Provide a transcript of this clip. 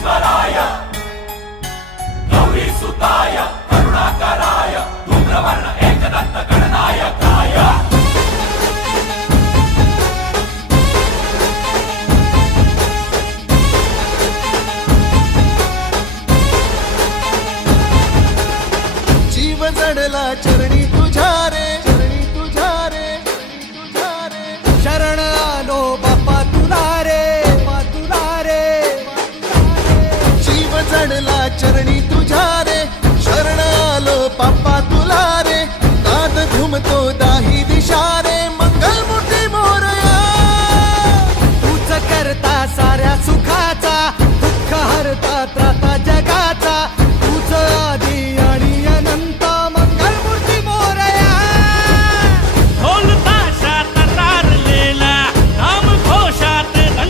परमेश्वराय गौरी सुताय करुणाकराय धूम्रवर्ण एकदंत गणनायकाय। जीव जडला चरणी तुझा पडला चरणी तुझ्या रे. शरण आलो पापा तुला रे. दात घुमतो दाही दिशा रे. मंगल मोठी मोरया. तूच करता साऱ्या